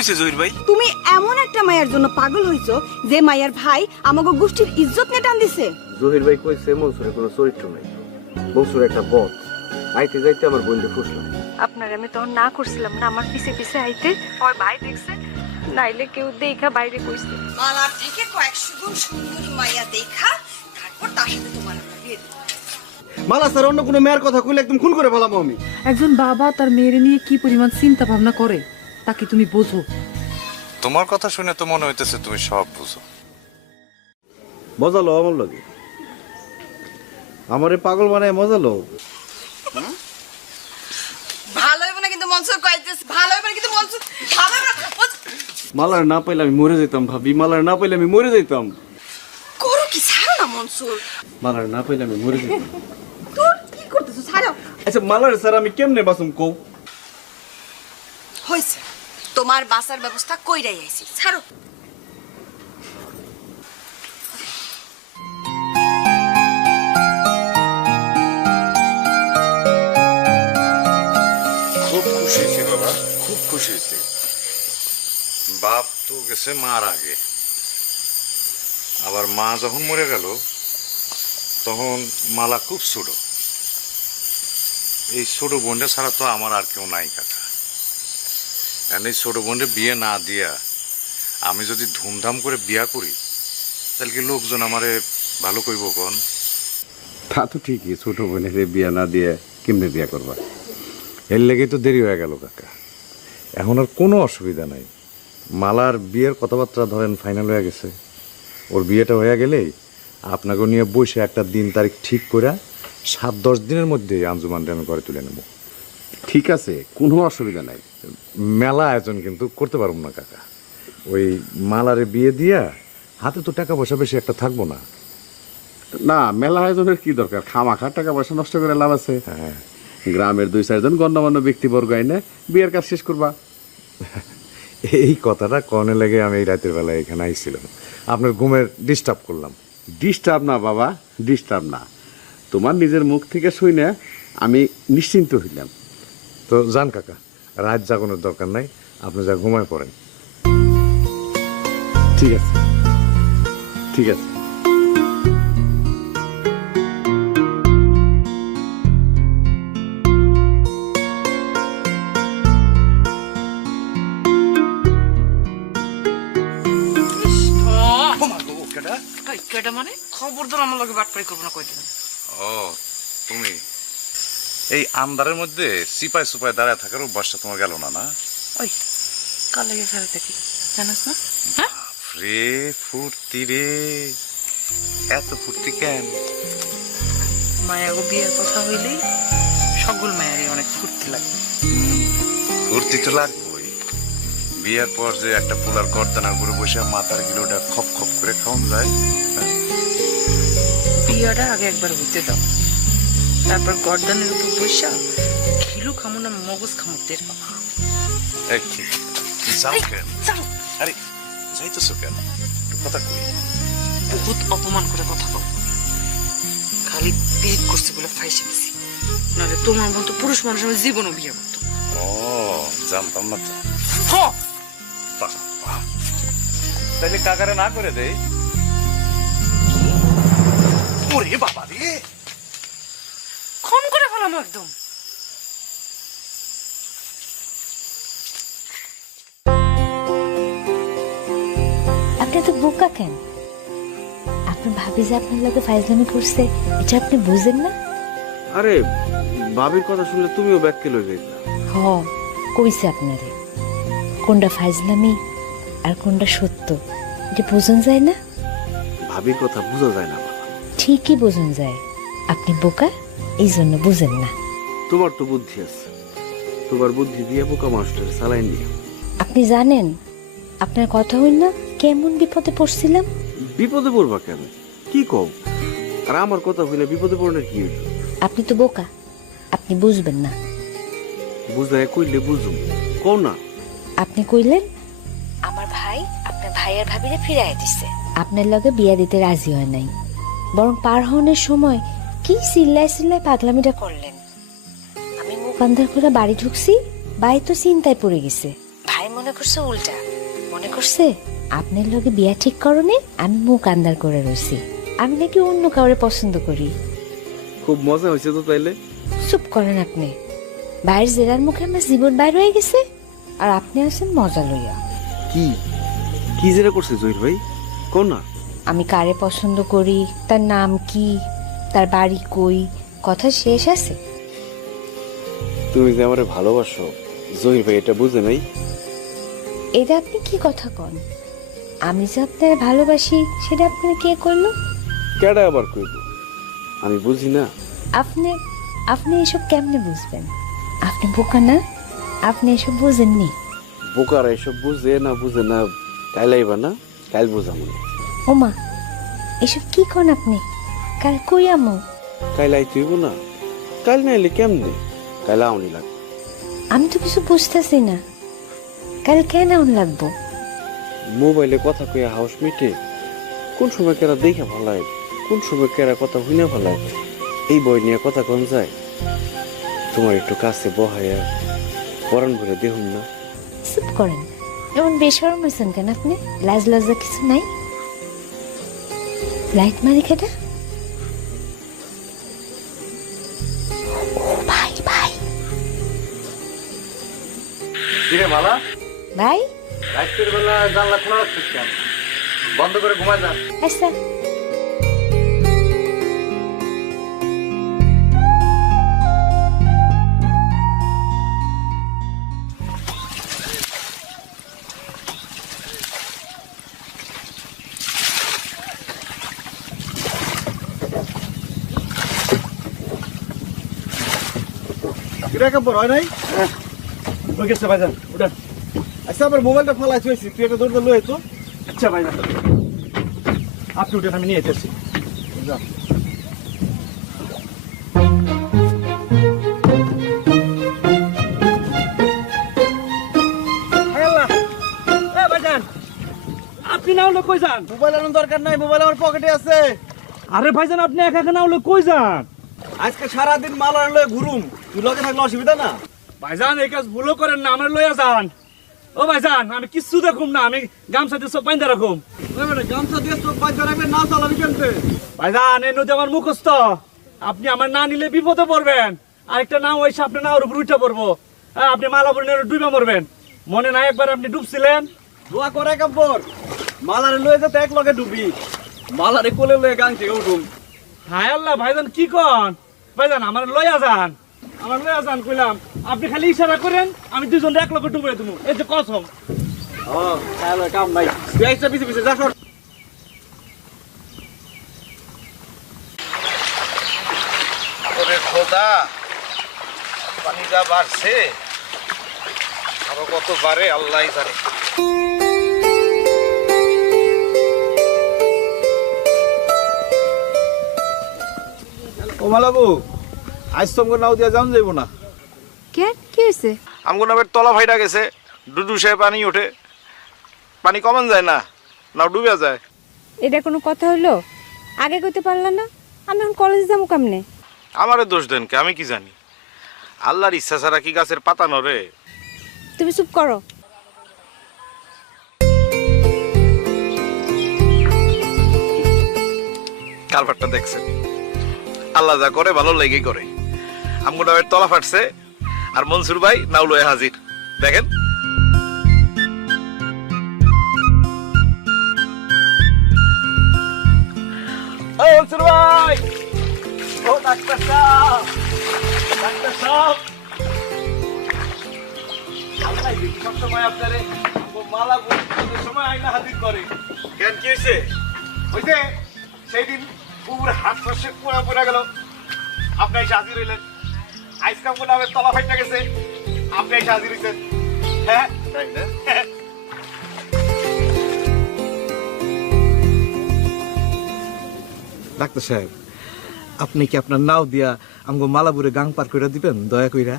কইছে জহির ভাই? তুমি এমন একটা মায়ের জন্য পাগল হইছো যে মায়ের ভাই আমাকে গোষ্ঠীর ইজ্জত নিয়ে টান দিছে। জহির ভাই কইছে মনসুরের কোনো চরিত্র নাই, মনসুর একটা বদ। আইতে যাইতে আমার বোনকে ফুসলাম। আপনার আমি তখন না করছিলাম না আমার পিছে পিছে আইতে, ওই ভাই দেখছে, নাইলে কেউ দেখা বাইরে কইছে। মালার থেকে কয়েকশো গুণ সুন্দরী মাইয়া দেখা তারপর তার সাথে তোমার বিয়ে দেব। মালা স্যার অন্য কোনো মেয়ের কথা কইলে একদম খুন করে ফেলাম আমি। একজন বাবা তার মেয়ের নিয়ে কি পরিমাণ চিন্তা ভাবনা করে তা কি তুমি বোঝো? তোমার কথা শুনে তো মনে হইতেছে তুমি সব বুঝো। মজালো আমার লাগে, আমারে পাগল বানায় মজালো। ভালো হবে না কিন্তু মনসুর কইতেছে, ভালো হবে না কিন্তু মনসুর ভালো হবে না। মালার না পাইলে আমি মরে যেতাম ভাবি, মালার না পাইলে আমি মরে যেতাম। করো কি ছাড়ো না মনসুর, মালার না পাইলে আমি মরে যেতাম। তোর কি করতেছো ছাড়ো। আচ্ছা মালার স্যার আমি কেমনে বাসুম কও? হইছে তোমার বাসার ব্যবস্থা কইরাই আইছি, ছাড়ো। খুব খুশি হয়েছে বাবা, খুব খুশি হয়েছে। বাপ তো গেছে মার আগে, আবার মা যখন মরে গেল তখন মালা খুব ছোট। এই ছোট বোনটা ছাড়া তো আমার আর কেউ নাই কাকা। এই ছোট বোনটা বিয়ে না দিয়া আমি যদি ধুমধাম করে বিয়া করি তাহলে কি লোকজন আমারে ভালো কইব কোন? তা তো ঠিকই, ছোট বোনের বিয়া না দিয়ে কেমনে বিয়া করবা? এর লেগে তো দেরি হয়ে গেল কাকা। এখন আর কোনো অসুবিধা নাই, মালার বিয়ের কথাবার্তা ধরেন ফাইনাল হয়ে গেছে। ওর বিয়েটা হয়ে গেলেই আপনাকে নিয়ে বসে একটা দিন তারিখ ঠিক করে 7-10 দিনের মধ্যে আঞ্জুমানটা আমি ঘরে তুলে নেব। ঠিক আছে, কোনো অসুবিধা নাই। মেলা আয়োজন কিন্তু করতে পারব না কাকা। ওই মালারে বিয়ে দিয়া হাতে তো টাকা পয়সা বেশি একটা থাকবো না। না, মেলা আয়োজনের কি দরকার? খামাখা টাকা পয়সা নষ্ট করে লাভ আছে? হ্যাঁ, গ্রামের 2-4 জন গণ্যমান্য ব্যক্তিবর্গ আইনে বিয়ের কাজ শেষ করবা। এই কথাটা কনে লেগে আমি এই রাতের বেলায় এখানে আইছিলাম, আপনার ঘুমের ডিস্টার্ব করলাম। ডিস্টার্ব না বাবা, ডিস্টার্ব না। তোমার নিজের মুখ থেকে শুনে আমি নিশ্চিন্ত হইলাম। তো যান কাকা, রাত জাগানোর দরকার নাই, আপনি যা ঘুমায় পড়েন। ঠিক আছে, ঠিক আছে। মানে খবরদার আমার লগে বাটপাড়ি করবো না কয়দিন। ও তুমি এই আন্ধারের মধ্যে সিপাই সুপাই দাঁড়ায় থাকার অভ্যাসটা তোমার গেল না? না ওই কাল লেগে ফেরা থাকি জানাস না? হ্যাঁ রে ফুর্তি রে, এত ফুর্তি কেন? মায়াগো বিয়ের কথা হইলেই সকল মায়ারই অনেক ফুর্তি লাগে। ফুর্তি তো লাগবেই। বিয়ের পর যে একটা পোলার গর্দানা করে বসে মাথার গিলোটা খপ খপ করে খাওয়ান যায়। বিয়েটা আগে একবার হইতে দাও, তারপর গর্দানের উপর বৈশা ঘিলু খামো না মগজ খামো টের পাবা। এই কি যাও কেন? আরে যাইতেছো কেন? একটু কথা কই। বহুত অপমান করে কথা বল, খালি বিয়ে করছে বলে ফাইসে দিছি, নাহলে তোমার মতো পুরুষ মানুষ আমি জীবনও বিয়ে করতো। ও জানতাম না তো। তাইলে কাকারে না করে দেই? ওরে বাবা রে, খুন করে ফেলাম একদম। আপনি তো বোকা কেন? আপনার ভাবি যে আপনার লগে ফাইজলামি করছে এটা আপনি বুঝেন না? আরে ভাবির কথা শুনলে তুমিও ব্যাককে লই যাইতা। হ, কইছে আপনারে কোনটা ফাইজলামি আর কোনটা সত্য এটা বোঝন যায় না। ভাবির কথা বোঝা যায় না বাবা। ঠিকই বোঝন যায়, আপনি বোকা এই জন্য বুঝেন না। তোমার তো বুদ্ধি আছে, তোমার বুদ্ধি দিয়ে বোকা মাস্টার চালাই নিয়ে। আপনি জানেন আপনার কথা হইল না কেমন বিপদে পড়ছিলাম? বিপদে পড়বা কেন? কি কও? আর আমার কথা হইলে বিপদে পড়লে কি হইল? আপনি তো বোকা, আপনি বুঝবেন না। বুঝায় কইলে বুঝুম, কও না। আপনি কইলেন আমার ভাই আপনার ভাইয়ের ভাবিরে ফিরাই দিছে, আপনার লগে বিয়া দিতে রাজি হয় নাই, বরং পার হওয়ার সময় কি চিল্লাই চিল্লাই পাগলামিটা করলেন। আমি মুখ আন্ধার করে বাড়ি ঢুকছি, ভাই তো চিন্তায় পড়ে গেছে, ভাই মনে করছে উল্টা, মনে করছে আপনার লগে বিয়া ঠিক করনে আমি মুখ আন্দার করে রইছি, আমি নাকি অন্য কাউরে পছন্দ করি। খুব মজা হয়েছে তো তাইলে। চুপ করেন আপনি, বাইরের জেরার মুখে আমার জীবন বাইর হয়ে গেছে আর আপনি আছেন মজা লইয়া। কি কি যেটা করছে জহির ভাই, কোন না? আমি কারে পছন্দ করি, তার নাম কি, তার বাড়ি কই, কথা শেষ আছে? তুমি যে আমারে ভালোবাসো জহির ভাই এটা বুঝে নাই। এটা আপনি কি কথা কন? আমি যে আপনার ভালোবাসি সেটা আপনার কে করলো? কেডা আবার কইব, আমি বুঝি না। আপনি আপনি এসব কেমনে বুঝবেন? আপনি বোকা না, আপনি এসব বুঝেননি। বোকারা এসব বুঝে না কাইল আইবা না, কাইল বুঝাম। ওমা, এসব কি কন আপনি? কাল কই আমো? কাইল আইতেইব না, কাইল না এলে কেমনে? কাইল আউনি লাগবে। আমি তো কিছু বুঝতেছি না, কাল কেন আউন লাগবো? মোবাইলে কথা কইয়া হাউস মিটে, কোন সময় কেরা দেখে ভালায়, কোন সময় কেরা কথা হইনা ভালায়, এই বই নিয়ে কথা কম যায়। তোমার একটু কাছে বহাইয়া পরান ভরে দেখুন না। চুপ করেন, এমন বেশরম হয়েছেন কেন আপনি? লাজ লজ্জা কিছু নাই? লাইট মারি কেটা? ও ভাই ভাই কিরে মালা, ভাই, রাত্রের বেলা জানলা খোলা রাখছিস কেন? বন্ধ করে ঘুমায় যা। আচ্ছা। কাপড় হয় নাই ওই গেছে ভাইজান ওটা। আচ্ছা আমার মোবাইলটা ফেলাই থুয়েছি, তুই একটা দৌড় লয়ে তো। আচ্ছা ভাইজান আপনি উঠেন, আমি নিয়ে যেতেছি। যা। আপনি না হলে কই যান? মোবাইল আনার দরকার নাই, মোবাইল আমার পকেটে আছে। আরে ভাইজান আপনি একা একা না হলে কই যান? আজকে সারাদিন মাল আনলে ঘুরুম, তুই লগে থাকলে অসুবিধা না। ভাইজান এই কাজ ভুলও করেন না, আমার লইয়া যান। ও ভাইজান আমি কিচ্ছু দেখুম না, আমি গামছা দিয়ে সব বাইন্ধা রাখুম। গামছা দিয়ে চোখ বাঁধা রাখলে না চালাবি কেমতে? ভাইজান এই নদী আমার মুখস্থ, আপনি আমার না নিলে বিপদে পড়বেন। আরেকটা নাও ওই সামনে নাওর উপর উঠে পড়বো, আপনি মালাপুরের ডুবে মরবেন। মনে নাই একবার আপনি ডুবছিলেন? দোয়া করে কাপড় মালারে লয়ে যেতে এক লগে ডুবি, মালারে কোলে লয়ে গান থেকে উঠুম। হায় আল্লাহ ভাইজান কি কন? ভাইজান আমার লইয়া যান, আমার লইয়া যান কইলাম। আপনি খালি ইশারা করেন, আমি দুজন এক লগে ডুবে দেবো, এই যে কসম। তাহলে কাম নাই, তুই একটা পিছে পিছে যা। সর ওরে খোদা, পানি যা বাড়ছে, আরো কত বাড়ে আল্লাহই জানে। ও মালাবু, আজ তোমাকে নাও দিয়া যান যাইব না। কেন কি হয়েছে? আমগো নামের তলা ফাইটা গেছে, ডুডুসে পানি ওঠে, পানি কমান যায় না, নাও ডুবে যায়। এটা কোনো কথা হলো? আগে কইতে পারলা না? আমি এখন কলেজে যাবো কেমনে? আমারে দোষ দেন কে, আমি কি জানি? আল্লাহর ইচ্ছা ছাড়া কি গাছের পাতা নড়ে? তুমি চুপ করো। কালভারটা দেখছেন, আল্লাহ যা করে ভালো লেগেই করে। আমগো নামের তলা ফাটছে আর মনসুর ভাই নাও লয়ে হাজির, দেখেন। ও মনসুর ভাই, ও ডাক্তার সাহেব, ডাক্তার সাহেব। আল্লাহ সবসময় আপনারে মালাবু সময় আইনা হাজির করে। কেন কি হয়েছে? ওই যে সেই দিন পুরো হাত ফসে পুরা পড়ে গেল, আপনি এসে হাজির হইলেন। আইসকাম করে আমার তলা ফাইটা গেছে, আপনি এসে হাজির হইছেন। হ্যাঁ ডাক্তার সাহেব, আপনি কি আপনার নাও দিয়া আমগো মালাবুরে গাং পার করে দিবেন দয়া কইরা?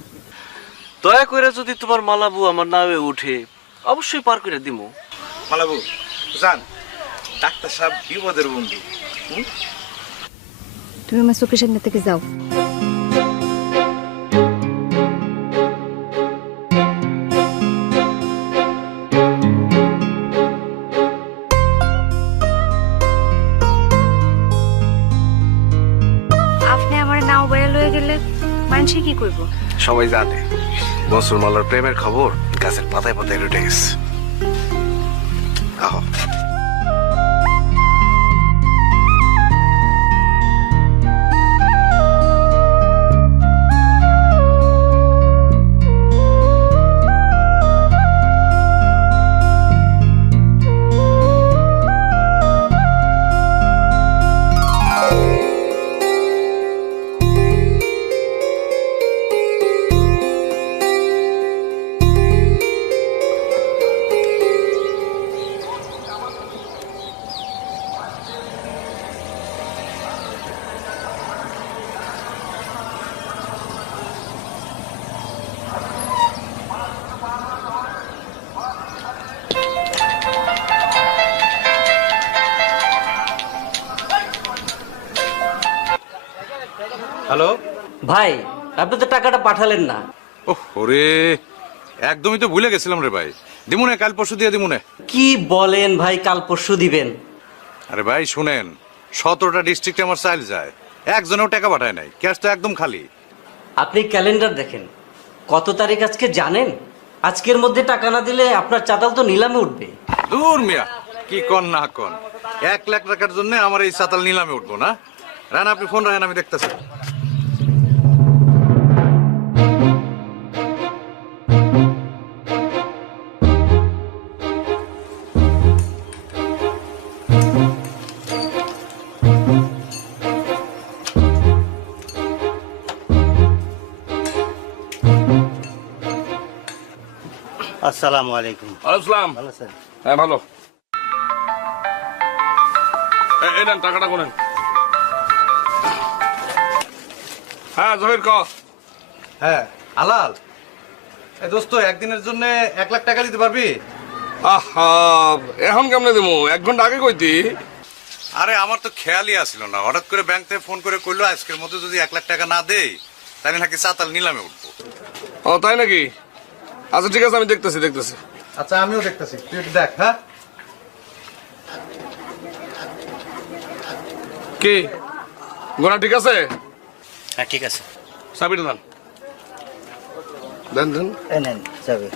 দয়া করে যদি তোমার মালাবু আমার নামে উঠে অবশ্যই পার করে দিমু। মালাবু জান, ডাক্তার সাহেব বিপদের বন্ধু। তুমি আমার চোখের সামনে থেকে যাও। মানুষে কি কইব? সবাই জানে মনসুর মালার প্রেমের খবর গাছের পাতায় পাতায় রটে গেছে। আহ হ্যালো ভাই আপনি তো টাকাটা পাঠালেন না। ওরে একদমই তো ভুলে গেছিলাম রে ভাই। দিমুনে কাল পরশু দিয়ে দিমুনে। কি বলেন ভাই, কাল পরশু দিবেন? আরে ভাই শুনেন, 17টা ডিস্ট্রিক্টে আমার চাইল যায়, একজনেও টাকা পাঠায় নাই, ক্যাশ তো একদম খালি। আপনি ক্যালেন্ডার দেখেন, কত তারিখ আজকে জানেন? আজকের মধ্যে টাকা না দিলে আপনার চাতাল তো নিলামে উঠবে। দূর মিয়া, কি কন না কন, 1 লাখ টাকার জন্য আমার এই চাতাল নিলামে উঠবো না? রান আপনি ফোন রাখেন, আমি দেখতেছি। আসসালামু আলাইকুম। আসসালাম। ভালো আছেন? হ্যাঁ ভালো। এই নেন টাকাটা কোনেন। হ্যাঁ জহির ক। হ্যাঁ আলাল, এই দোস্ত একদিনের জন্য 1 লাখ টাকা দিতে পারবি? আহা এখন কেমনে দেবো, 1 ঘন্টা আগে কইতি। আরে আমার তো খেয়ালই আসছিল না, হঠাৎ করে ব্যাংক থেকে ফোন করে কইলো আজকের মধ্যে যদি 1 লাখ টাকা না দেই তাহলে নাকি চাতাল নিলামে উঠবো। ও তাই নাকি? আচ্ছা ঠিক আছে, আমি দেখতেছি। আচ্ছা আমিও দেখতেছি, তুই একটু দেখ। হ্যাঁ কি গোনা ঠিক আছে? হ্যাঁ ঠিক আছে। চাবিটা দেন। দেন এই নেন চাবি।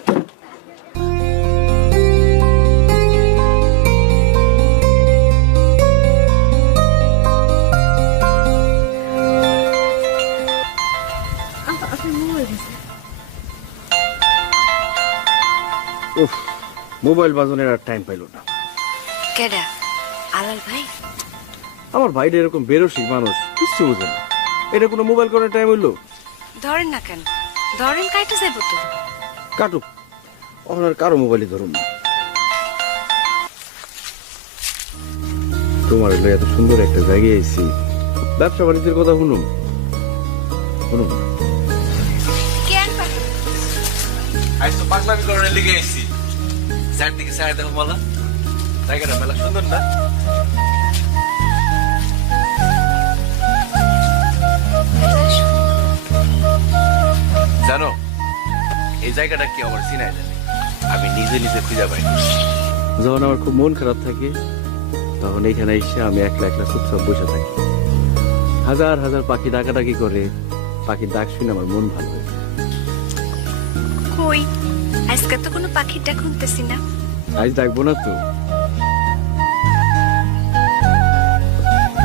উফ, মোবাইল বাজনের আর টাইম পাইল না। কেডা? আলাল ভাই? আমার ভাইটা এরকম বেরসিক মানুষ, কিচ্ছু বুঝে না। এটা কোনো মোবাইল করার টাইম হইলো? ধরেন না কেন, ধরেন কাইটা যাইব তো। কাটুক, ওনার কারো মোবাইলই ধরুন না। তোমার হলো এত সুন্দর একটা জায়গায় আইছি, ব্যবসা বাণিজ্যের কথা শুনুন। কেন? আজ তো পাগলামি করার লিগে আইছি। চারদিকে চাই দেখো বলা, জায়গাটা মেলা সুন্দর না? জানো এই জায়গাটা কি আমার চিনাই জানে, আমি নিজে খুঁজে পাই। যখন আমার খুব মন খারাপ থাকে তখন এখানে এসে আমি একলা চুপচাপ বসে থাকি। হাজার হাজার পাখি ডাকাডাকি করে, পাখির ডাক শুনে আমার মন ভালো হয়ে যায়। কই আজকে তো কোনো পাখির ডাক শুনতেছি না। আজ ডাকবো না তো,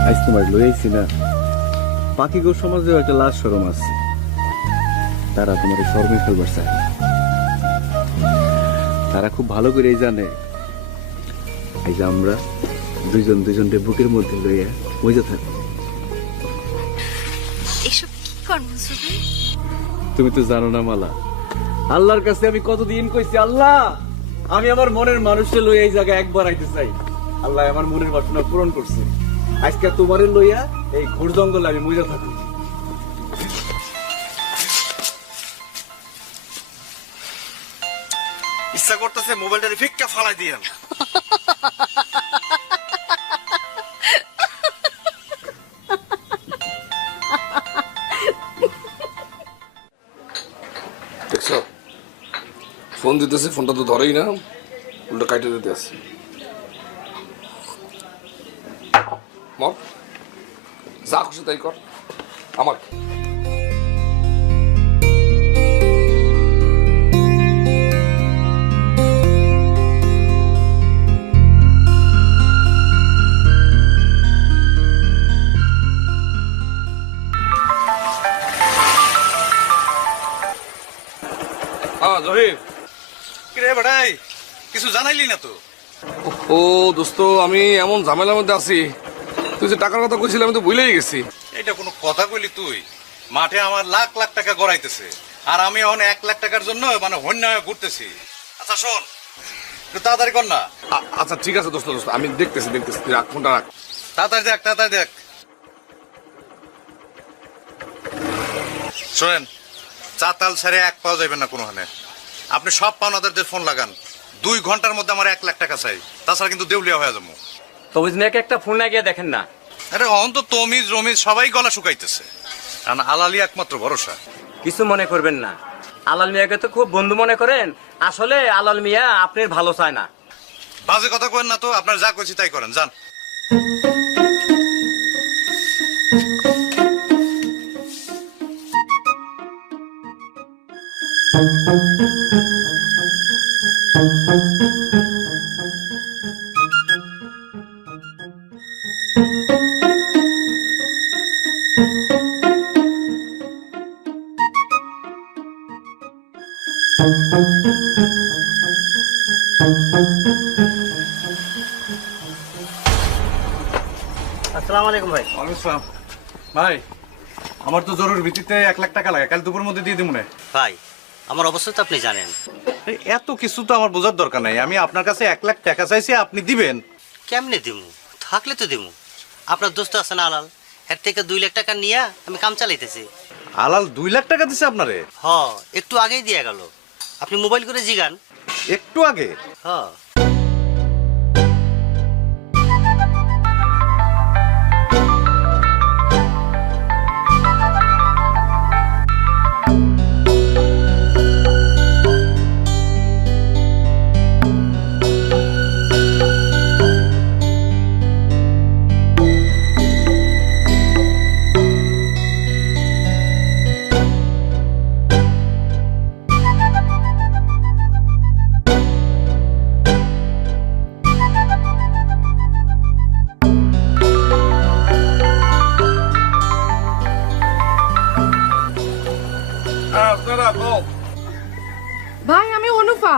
আজ তোমার লইছি না। পাখিগো সমাজেও একটা লাশ শরম আছে, তারা তোমার শরমে ফেলবার চায়। তারা খুব ভালো করেই জানে এই যে আমরা দুজনকে বুকের মধ্যে লইয়া মজা থাকবো। এসব কি করবো ভাই? তুমি তো জানো না মালা, আল্লাহর কাছে আমি কতদিন কইছি, আল্লাহ আমি আমার মনের মানুষকে লইয়া এই জায়গায় একবার আইতে চাই। আল্লাহ আমার মনের বাসনা পূরণ করছে। আজকে তোমারে লইয়া এই ঘোর জঙ্গলে আমি মজা থাকি। ইচ্ছা করতেছে মোবাইলটা ফিক্কা ফালাই দিয়ে। দেখছো ফোন দিতেছে, ফোনটা তো ধরেই না, উল্টো কাইটে দিতে আসছে। যা খুশি তাই কর, আমার জানাইলি না তো। ও দোস্ত, আমি এমন ঝামেলার মধ্যে আছি, তুই যে টাকার কথা কইছিলি আমি তো ভুলেই গেছি। এটা কোনো কথা কইলি তুই? মাঠে আমার লাখ লাখ টাকা গড়াইতেছে, আর আমি এখন 1 লাখ টাকার জন্য মানে হন্য হয়ে ঘুরতেছি। আচ্ছা শোন, একটু তাড়াতাড়ি কর না। আচ্ছা ঠিক আছে দোস্ত, আমি দেখতেছি, তুই রাখ ফোনটা রাখ। তাড়াতাড়ি দেখ। শোনেন, চাতাল ছেড়ে এক পাও যাইবেন না কোনোখানে। আপনি সব পাওনাদারদের ফোন লাগান। 2 ঘন্টার মধ্যে আমার 1 লাখ টাকা চাই, তাছাড়া কিন্তু দেউলিয়া হয়ে যাবো। তমিজ মেয়েকে একটা ফোন লাগিয়ে দেখেন না। আরে অন্ত তমিজ রমিজ সবাই গলা শুকাইতেছে, কারণ আলালি একমাত্র ভরসা। কিছু মনে করবেন না, আলাল মিয়াকে তো খুব বন্ধু মনে করেন, আসলে আলাল মিয়া আপনার ভালো চায় না। বাজে কথা করেন না তো, আপনার যা কইছি তাই করেন, যান। আসসালামু আলাইকুম ভাই। ওয়ালাইকুম আসসালাম। ভাই, আমার তো জরুরি ভিত্তিতে 1 লাখ টাকা লাগে, কাল দুপুরের মধ্যে দিয়ে দিব না ভাই, আমার অবস্থা তো আপনি জানেন। এত কিছু তো আমার বোঝার দরকার নাই। আমি আপনার কাছে 1 লাখ টাকা চাইছি, আপনি দিবেন। কেমনে দিমু? থাকলে তো দিমু। আপনার দোস্ত আছে না আলাল, এর থেকে 2 লাখ টাকা নিয়ে আমি কাম চালাইতেছি। আলাল 2 লাখ টাকা দিছে আপনারে? হ, একটু আগেই দিয়ে গেল। আপনি মোবাইল করে জিগান। একটু আগে? হ। ভাই, আমি অনুপা।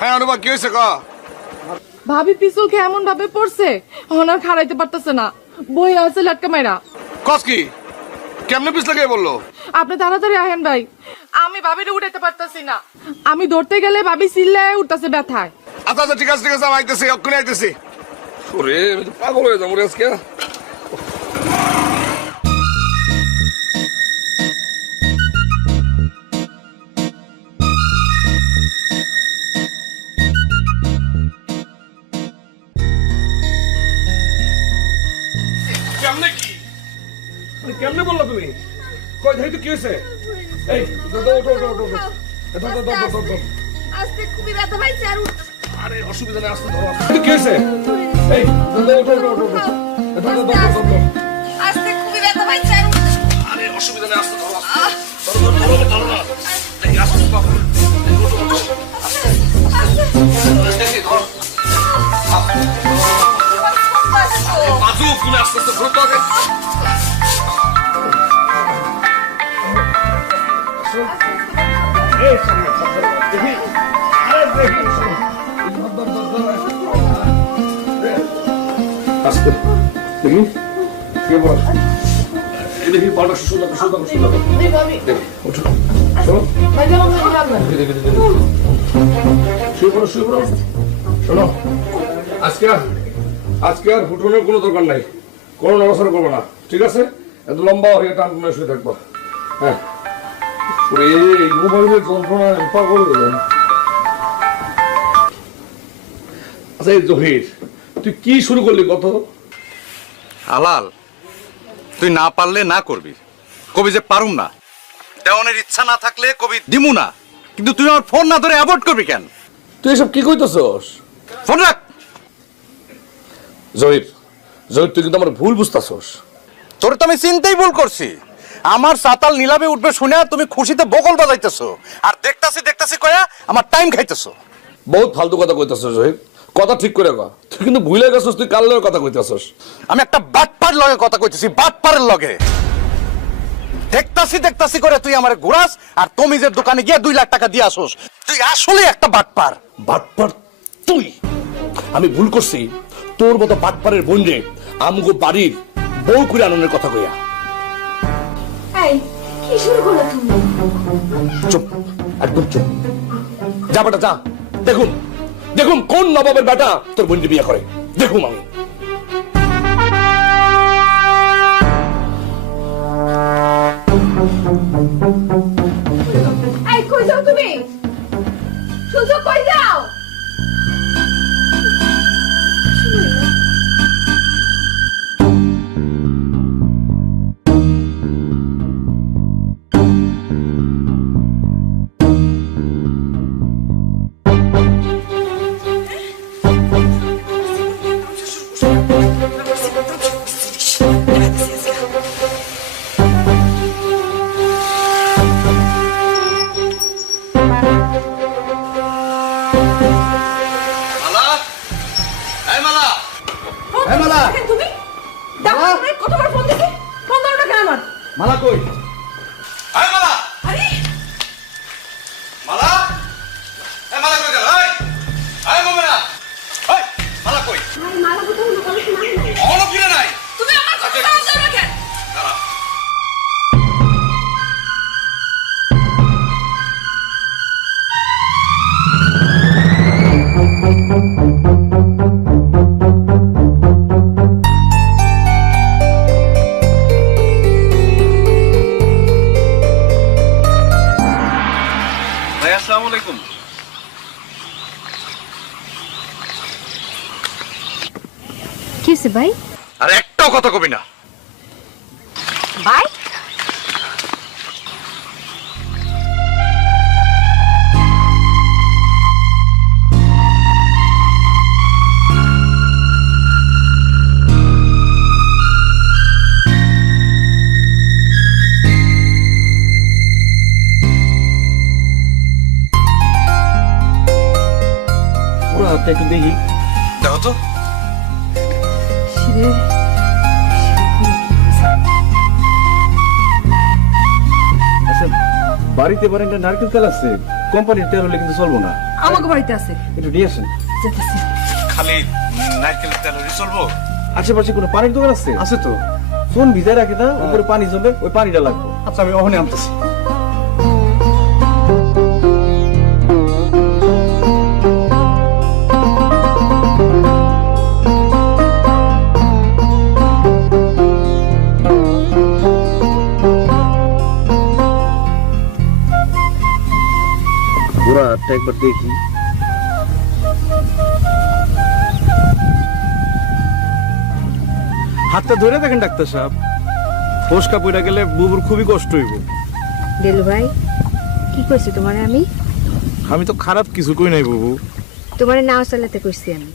হ্যাঁ অনুপা, কি হয়েছে ক? ভাবি পিছল খেয়ে এমন ভাবে পড়ছে, হনার খাড়াইতে পারতেছে না, বই আছে লাটকা মাইরা। কস কি? কেমনে পিছ লাগে বললো? আপনি তাড়াতাড়ি আহেন ভাই, আমি ভাবিরে উঠাইতে পারতেছি না। আমি ধরতে গেলে ভাবি চিল্লায় উঠতেছে ব্যথায়। আচ্ছা ঠিক আছে আমি আইতেছি, অক্ষণে আইতেছি। ওরে আমি তো পাগল হয়ে যাবো রে আজকে। কেমনে কি? কেমনে বললো তুমি? কই দেখি তো কি হয়েছে? এই ওঠো। আজকে খুবই ব্যথা পাইছে আর আরে অসুবিধা নেই, আসতে ধরো। কি হয়েছে? এই ওঠো। আজকে খুবই ব্যথা পাইছে আর আরে অসুবিধা নেই, আসতে ধরো। ধরো না। এই আসতে বাবু। বাজু, তুমি আস্তে ঘুরো তো আগে। আস্তে দেখি কে বল, দেখি পাটা সুন্দর শুয়ে পড়ো। শোনো, আজকে আর হুটনের কোনো দরকার নাই, কোনো নড়াচড়া করবো না, ঠিক আছে? এত লম্বা হয়ে টান টানে শুয়ে থাকবো। হ্যাঁ, এই মোবাইলের যন্ত্রণায় পাগল হয়ে যান। আচ্ছা এই জহির, তুই কি শুরু করলি কত? আলাল, তুই না পারলে না করবি, কবি যে পারুম না। দেওয়ানের ইচ্ছা না থাকলে কবি দিমু না, কিন্তু তুই আমার ফোন না ধরে অ্যাভয়েড করবি কেন? তুই এসব কি কইতেছস? ফোন রাখ। জহির, তুই কিন্তু আমার ভুল বুঝতেছস। তোর তো আমি চিন্তাই ভুল করছি। আমার সাতাল নিলামে উঠবে শুনে তুমি খুশিতে বকল বাজাইতেছো, আর দেখতাছি কয়া আমার টাইম খাইতেছো। বহুত ফালতু কথা কইতেছস জহির, কথা ঠিক করে কর। তুই কিন্তু ভুলে গেছস, তুই কার লগে কথা কইতেছস। আমি একটা বাটপার লগে কথা কইতেছি, বাটপারের লগে। দেখতাছি করে তুই আমারে ঘুরাস, আর তমিজের দোকানে গিয়ে 2 লাখ টাকা দিয়ে আসোস। তুই আসলে একটা বাটপার। বাটপার তুই। আমি ভুল করছি তোর মতো বাটপারের বোন রে আমগো বাড়ির বউ করে আনন্দের কথা কইয়া। এই কি শুরু করলে তুমি? চুপ, একদম চুপ। যা বেটা যা, দেখুন দেখুন কোন নবাবের বেটা তোর বোনকে বিয়ে করে, দেখুন আমি। এই কই যাও তুমি? শুনছো কই যাও? তুমি দেখো তুমি কতবার ফোন দিছি, ফোন দাও না কেন আমার? মালা কই? আয় মালা, আরে মালা, এ মালা কই গেল? আয় মোমেনা, এই মালা কই? ভাই মালা কোথাও লুকানো কি নাই? অনো কিরে নাই? তুমি আমার কথা দাও না কেন? দাঁড়া। ভাই আসসালামু আলাইকুম। কি হয়েছে ভাই? আর একটাও কথা কবি না। ভাই পুরো হাতটা একটু দেখি। দেখো তো। আচ্ছা, বাড়িতে বারেন নারকেল তেল আছে, কোম্পানির তেল হলে কিন্তু চলবো না। আমাকে বাড়িতে আছে। একটু নিয়ে আসেন। খালি নারকেলের তেল হলে চলবো? আশেপাশে কোনো পানির দোকান আছে? আছে তো। ফোন ভিজায় রাখি না, উপরে পানি জমবে, ওই পানিটা লাগবে। আচ্ছা আমি ওখানে আনতেছি। পুরা হাতটা একবার দেখি। হাতটা ধরে দেখেন ডাক্তার সাহেব, ফোসকা পড়ে গেলে বুবুর খুবই কষ্ট হইব। দেলু ভাই কি কইছি তোমারে আমি? আমি তো খারাপ কিছু কই নাই বুবু। তোমারে নাও চালাতে কইছি আমি।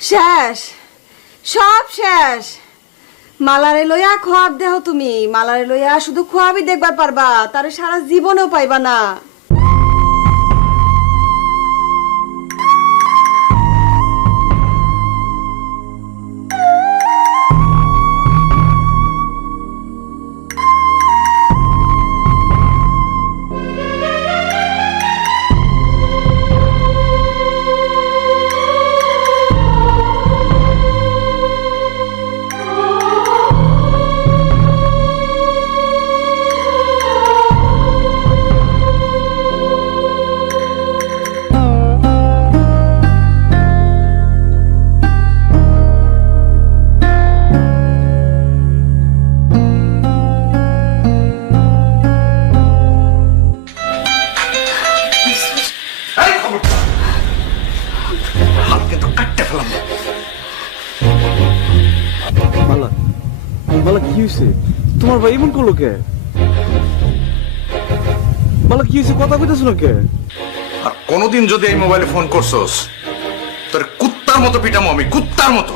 শেষ, সব শেষ। মালারে লইয়া খোয়াব দেহ তুমি, মালারে লইয়া শুধু খোয়াবই দেখবার পারবা, তারে সারা জীবনেও পাইবা না। হয়েছে? তোমার ভাই এমন করলো কে? মালা কি হয়েছে? কথা কইতেছ না কে? আর কোনোদিন যদি এই মোবাইলে ফোন করছস তোর কুত্তার মতো পিটামো আমি, কুত্তার মতো।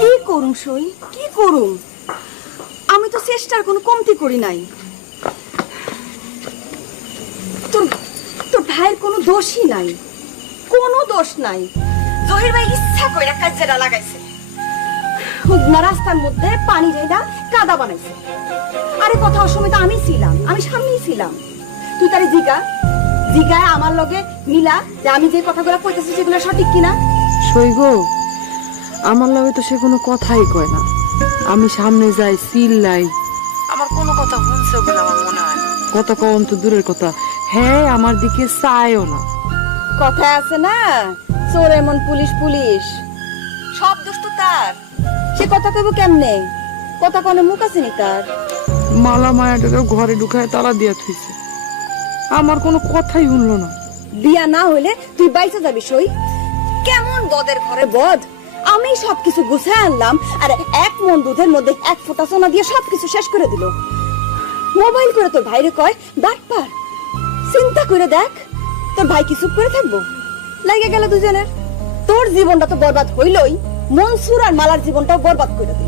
কি করুম সই, কি করুম? আমি তো চেষ্টার কোনো কমতি করি নাই। তোর তোর ভাইয়ের কোনো দোষই নাই, কোনো দোষ নাই। জহির ভাই ইচ্ছা কইরা কাজেরা লাগাইছে, হুগনা রাস্তার মধ্যে পানি ঢেলা কাদা বানাইছে। আরে কথা সময় তো আমি ছিলাম, আমি সামনেই ছিলাম। তুই তারে জিগা আমার লগে মিলা যে আমি যে কথাগুলো কইতেছি সেগুলো সঠিক কিনা। সইগ আমার লগে তো সে কোনো কথাই কয় না। আমি সামনে যাই চিল্লাই, আমার কোনো কথা শুনছে বলে আমার মনে হয় না। কথা কম তো দূরের কথা, হ্যাঁ আমার দিকে চায়ও না। কথায় আছে না, চোর এমন পুলিশ পুলিশ, সব দোষ তো তার। সে কথা কইব কেমনে? কথা কনে মুখ আছে নি তার? মালা মায়াটাকে ঘরে ঢুকায় তালা দিয়া থুইছে, আমার কোনো কথাই শুনলো না। বিয়া না হইলে তুই বাইচে যাবি সই। কেমন বদের ঘরে বদ! আমি সবকিছু গুছায় আনলাম, আর এক মন দুধের মধ্যে এক ফোঁটা সোনা দিয়ে সবকিছু শেষ করে দিল। মোবাইল করে তোর ভাইরে কয় বাটপার। চিন্তা করে দেখ, তোর ভাই কি চুপ করে থাকবো? লাগে গেল দুজনের। তোর জীবনটা তো বরবাদ হইলই, মনসুর আর মালার জীবনটাও বরবাদ করে দিল।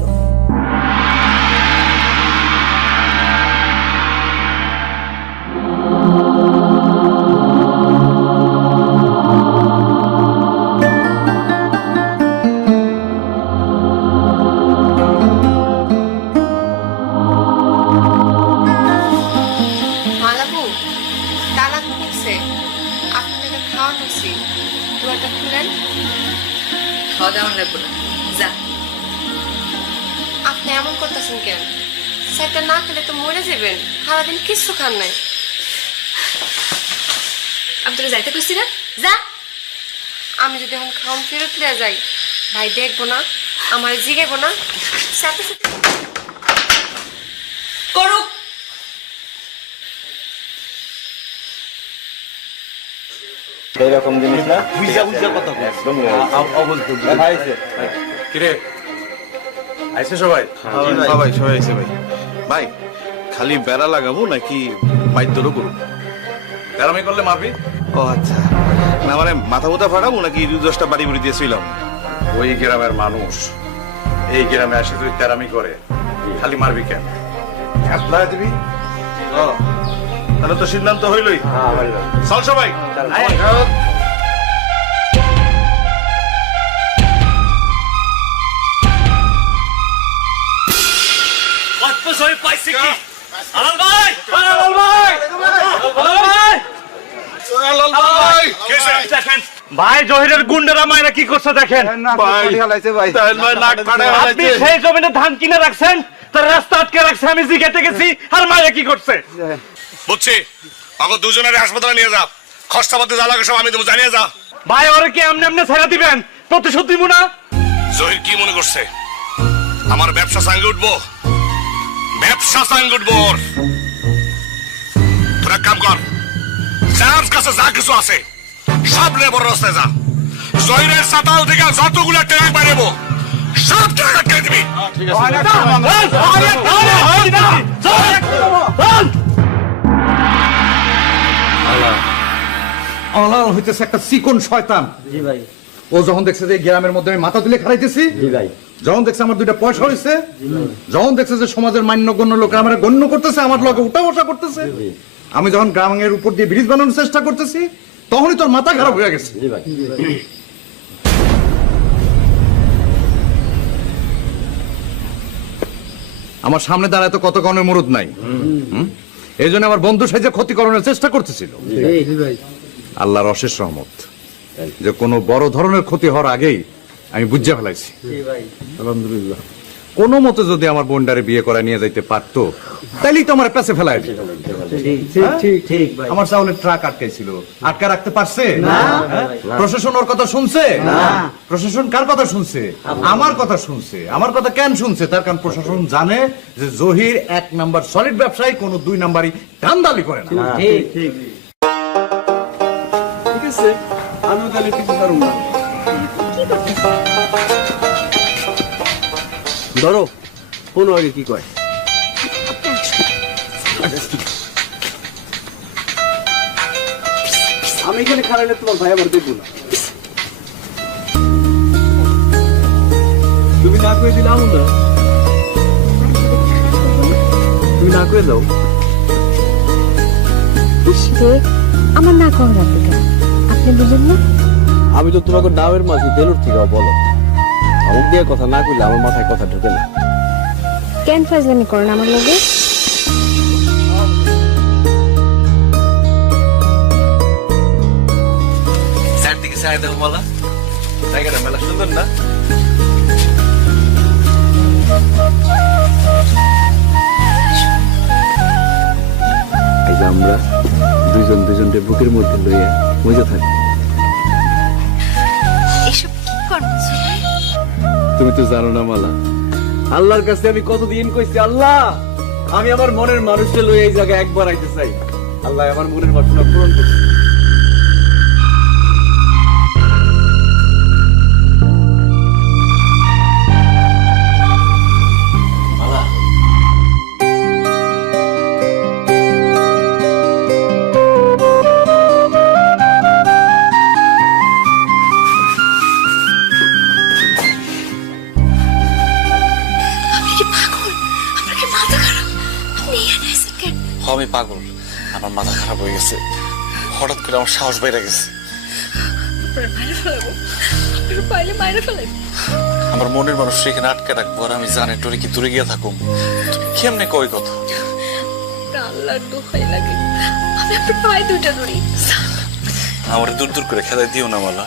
মালাবু তালা খুলছে, আপনাকে খাওয়া হয়েছে, দুয়ারটা খুলেন। খাওয়া দাওয়া লাগবে না, যা। আপনি এমন করতেছেন কেন? সেটা না খেলে তো মরে যাবেন, সারাদিন কিচ্ছু খান নাই। আমি তোকে যাইতে কইছি না, যা। আমি যদি এখন খাওয়ান ফেরত লিয়া যাই, ভাই দেখবো না, আমার জিগাইবো না। সাথে সাথে করুক। এইরকম জিনিস না, বুঝা বুঝা কথা একদম অবস্থা কিরে আইছে সবাই? সবাই সবাই আইছে ভাই। ভাই খালি বেড়া লাগাবো নাকি বাইদ্যরও করবো? তেরামি করলে মারবি? ও আচ্ছা, না মানে মাথা মুথা ফাটাবো নাকি 10টা বাড়ি বুড়ি দিয়েছিলাম? ওই গ্রামের মানুষ এই গ্রামে আসে তুই তেরামি করে, খালি মারবি কেন? খেপলা দিবি? ও তাহলে তো সিদ্ধান্ত হইলই। চল সবাই। পাইছি কি? আলাল ভাই, আলাল ভাই, আলাল ভাই, আলাল ভাই, দেখেন ভাই জহিরের গুন্ডারা মায়েরা কি করছে দেখেন। আপনি সেই জমিনে ধান কিনে রাখছেন, তার রাস্তা আটকে রাখছে, আমি জিজ্ঞাসা গেছি আর মায়েরা কি করছে। বুঝছি, আমাকে দুজনের হাসপাতালে নিয়ে যা, খরচাপাতি যা লাগে সব আমি তুমি জানিয়ে যা। ভাই ওরে কি এমনি এমনি ছেড়ে দিবেন? প্রতিশোধ দিব না। জহির কি মনে করছে আমার ব্যবসা সাঙ্গে উঠবো? ব্যবসা সাঙ্গে উঠবো ওর। তোর এক কাম কর, যার কাছে যা কিছু আছে সব লেবর রাস্তায় যা, জহিরের সাতাল থেকে যতগুলো ট্রাক বাড়াবো সব ট্রাক আটকে দিবি। আলাল হইতেছে একটা চিকন শয়তান। জি ভাই। ও যখন দেখছে যে এই গ্রামের মধ্যে আমি মাথা তুলে খারাইতেছি, জি ভাই। যখন দেখছে আমার 2টা পয়সা হয়েছে, যখন দেখছে যে সমাজের মান্যগণ্য লোক আমার গণ্য করতেছে, আমার লগে উঠা বসা করতেছে, আমি যখন গ্রামের উপর দিয়ে ব্রিজ বানানোর চেষ্টা করতেছি, তখনই তোর মাথা খারাপ হয়ে গেছে। জি ভাই। আমার সামনে দাঁড়ায় তো কত কনের মুরুদ নাই, এই জন্য আমার বন্ধু সাইজে ক্ষতিকরণের চেষ্টা করতেছিল। আল্লাহর অশেষ রহমত যে কোনো বড় ধরনের ক্ষতি হওয়ার আগেই আমি বুঝে ফেলাইছি। জি ভাই। আলহামদুলিল্লাহ। কোনো মতে যদি আমার বোনডারে বিয়ে করে নিয়ে যাইতে পারতো তাইলেই তো আমার পেছে ফেলাই দিত। আমার চাউলের ট্রাক আটকাইছিল, আটকা রাখতে পারছে? হ্যাঁ? প্রশাসন ওর কথা শুনছে? প্রশাসন কার কথা শুনছে? আমার কথা শুনছে। আমার কথা কেন শুনছে? তার কারণ প্রশাসন জানে যে জহির 1 নাম্বার সলিড ব্যবসায়ী, কোনো 2 নাম্বারই ধান্দালি করে না। ঠিক আছে, আমিও তাহলে কিছু পারব না। ধরো কোনো আগে কি কয়। আমি এখানে খারাইলে তোমার ভাই আবার দেখবো না। তুমি না করে দিলে আমুন না, তুমি না করে দাও। আমার না কোন রাখবে, আপনি বুঝেন না? আমি তো তোমাকে ডাবের মাঝে দেলুর থেকে বলো, আমুক দিয়ে কথা না কইলে আমার মাথায় কথা ঢুকে না। কেন ফাজলামি করেন আমার লগে? চারদিকে চাই দেখো বলা, জায়গাটা মেলা সুন্দর না? এই যে আমরা দুজনের বুকের মধ্যে লইয়া মজা থাকি। এসব কি করছো? তুমি তো জানো না মালা, আল্লাহর কাছে আমি কতদিন কইছি, আল্লাহ আমি আমার মনের মানুষকে লইয়া এই জায়গায় একবার আইতে চাই। আল্লাহ আমার মনের বাসনা পূরণ করছে। আমি পাগল, আমার মাথা খারাপ হয়ে গেছে, হঠাৎ করে আমার সাহস বেড়ে গেছে। আমার মনের মানুষ এখানে আটকে রাখবো আর আমি জানি তোরে কি দূরে গিয়ে থাকুম? তুমি কেমনে কই কথা? আমার দূর দূর করে খেদাই দিও না মালা।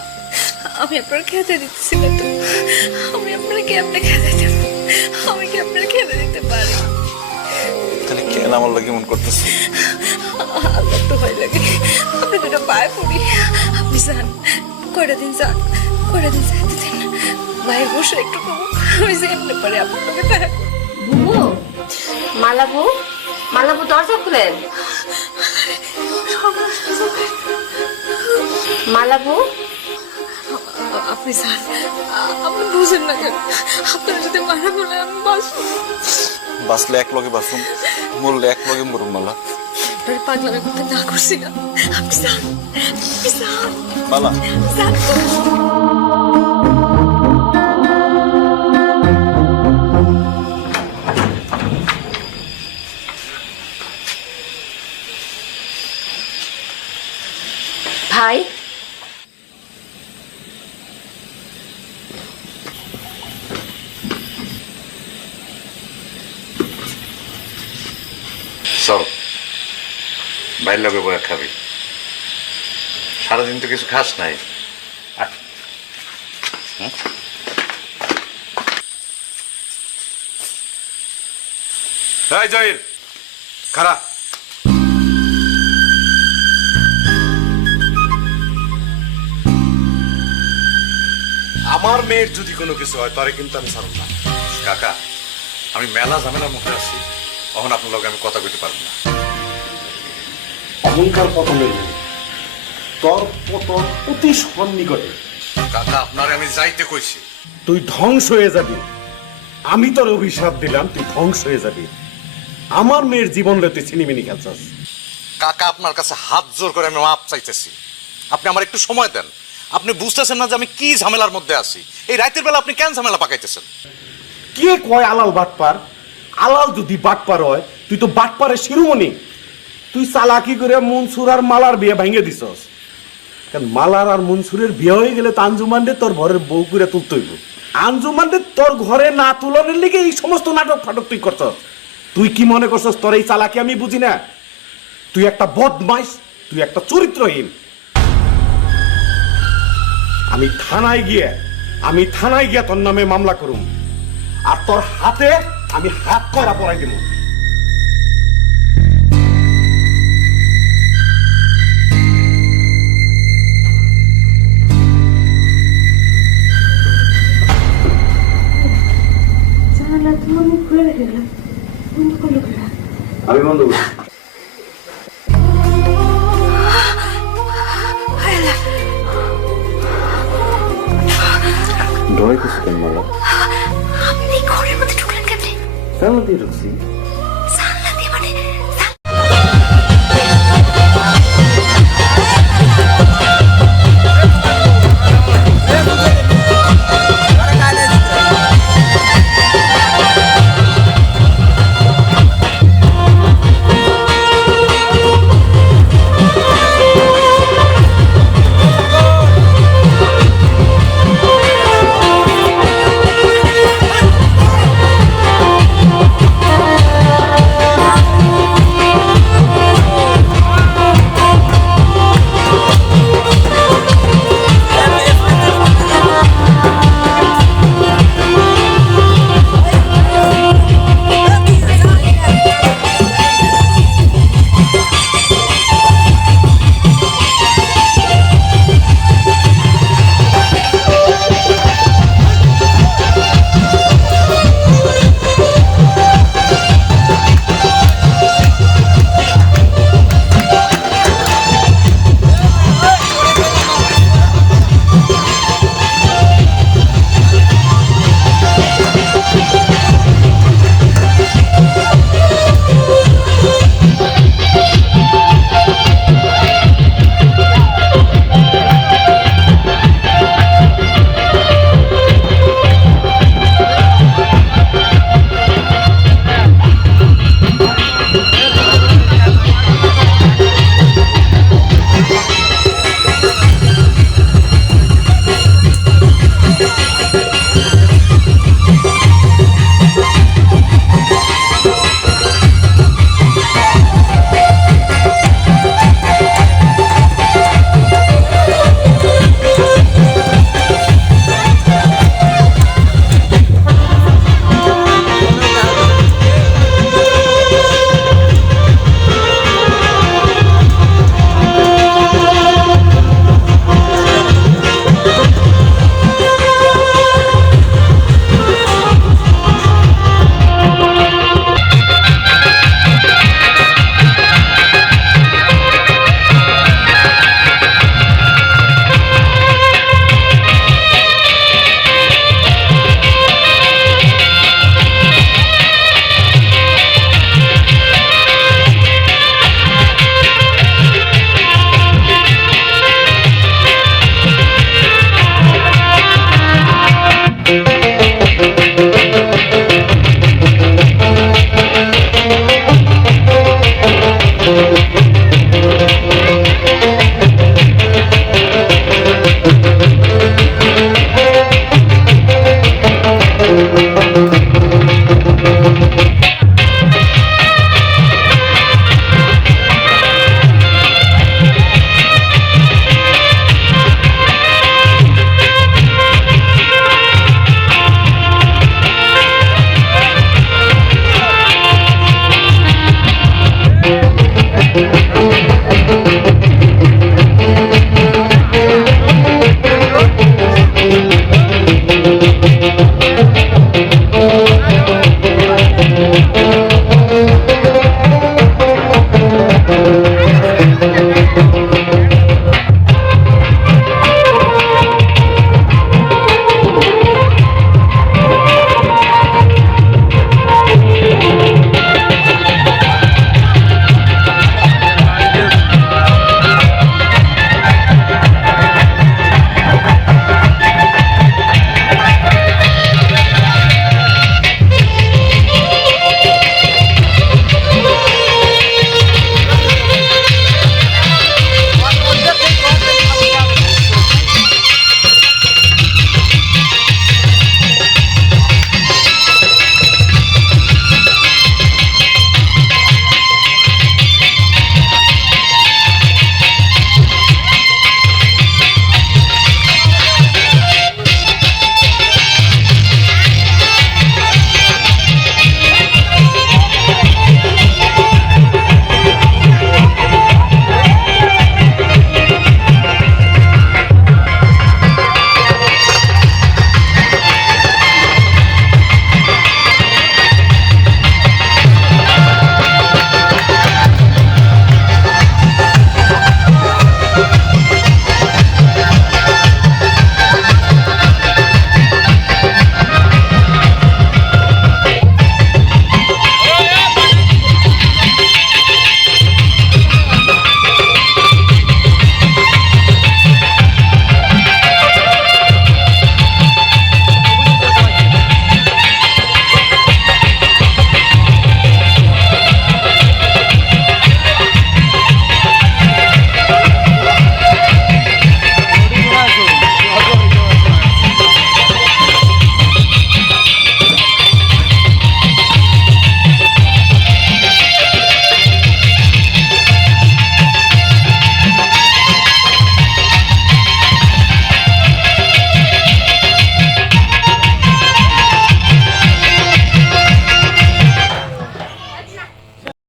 আমি আপনার খেতে দিতেছি না তো, আমি আপনার কেমনে খেতে দেব? আমি কি আপনার খেতে দিতে পারি? তাহলে কেন আমার লাগে মন করতেছে? আল্লাহ তো ভয় লাগে, আপনি দুটো পায়ে পড়ি, আপনি যান, কয়টা দিন যান, কয়টা দিন যাইতে দিন, ভাইয়ের বসে একটু কমো, আমি যে এমনি পারে আপনার লোকে দেখা করবো। বুবু, মালাবু, মালাবু দরজা খুলেন। মালাবু, আপনি যান, আপনি বুঝেন না কেন? আপনার যদি মারা বলে আমি বাঁচব। বাঁচলে এক লগে বাঁচুম, মরলে এক লগে মরুম মালা। আপনার পাগলামি করতে না করছি না, আপনি যান, আপনি যান মালা, যান। ভাই চল বাইর লগে বয়া খাবি, সারাদিন তো কিছু খাস নাই। এই জহির, খারা। আমার মেয়ের যদি কোনো কিছু হয় তারে কিন্তু আমি ছাড়ব না। কাকা, আমি মেলা ঝামেলার মধ্যে আছি, তখন আপনার লগে আমি কথা কইতে পারবো না। অহংকার পতনের তোর পতন অতি সন্নিকটে। কাকা, আপনারে আমি যাইতে কইছি। তুই ধ্বংস হয়ে যাবি, আমি তোর অভিশাপ দিলাম, তুই ধ্বংস হয়ে যাবি। আমার মেয়ের জীবন রে তুই ছিনিমিনি খেলছাস। কাকা, আপনার কাছে হাত জোর করে আমি মাপ চাইতেছি, আপনি আমার একটু সময় দেন। আপনি বুঝতেছেন না যে আমি কি ঝামেলার মধ্যে আছি? এই রাতের বেলা আপনি কেন ঝামেলা পাকাইতেছেন? কে কয় আলাল বাটপার? আলাল যদি বাটপার হয়, তুই তো বাটপারের শিরোমণি। তুই চালাকি করে মনসুর আর মালার বিয়ে ভেঙে দিছস। কারণ মালার আর মনসুরের বিয়ে হয়ে গেলে তো আঞ্জুমানরে তোর ঘরের বউ করে তুলতে হইব। আঞ্জুমানরে তোর ঘরে না তুলনের লিগে এই সমস্ত নাটক ফাটক তুই করছস। তুই কি মনে করছস তোর এই চালাকি আমি বুঝি না? তুই একটা বদমাইশ, তুই একটা চরিত্রহীন। আমি থানায় গিয়ে তোর নামে মামলা করুম। আর তোর হাতে আমি হাত কয়রা পরাই দিব। আমি বন্ধ করছি। ডয় কিছু কেন মালা? আপনি ঘরের মধ্যে ঢুকলেন কেমনে? ফেলা দিয়ে ঢুকছি।